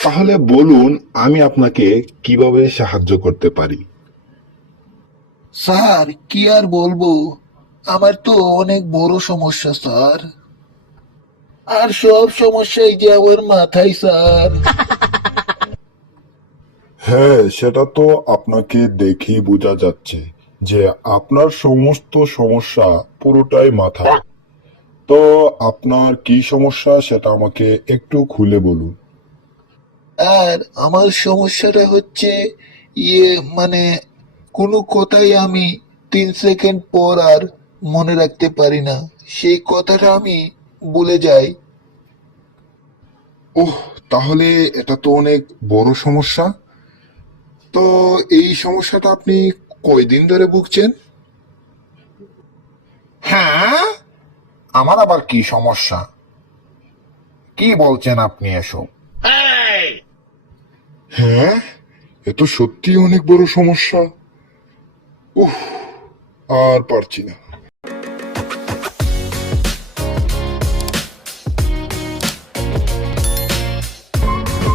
তাহলে বলুন আমি আপনাকে কিভাবে সাহায্য করতে পারি। স্যার, কি আর বলবো, আমার তো অনেক বড় সমস্যা স্যার। আর সব সমস্যাই যে আমার মাথায় স্যার। হ্যাঁ, সেটা তো আপনাকে দেখেই বোঝা যাচ্ছে যে আপনার সমস্ত সমস্যা পুরোটাই মাথা। তো আপনার কি সমস্যা সেটা আমাকে একটু খুলে বলুন। আর আমার সমস্যাটা হচ্ছে ইয়ে মানে কোনো কথাই আমি 3 সেকেন্ড পর আর মনে রাখতে পারি না। সেই কথাটা আমি ভুলে যাই। ওহ, তাহলে এটা তো অনেক বড় সমস্যা। তো এই সমস্যাটা আপনি কয়দিন ধরে ভুগছেন? হ্যাঁ, আমার আবার কি সমস্যা? কি বলছেন আপনি এসব? হ্যাঁ, এ তো সত্যি অনেক বড় সমস্যা। উফ, আর পারছি না।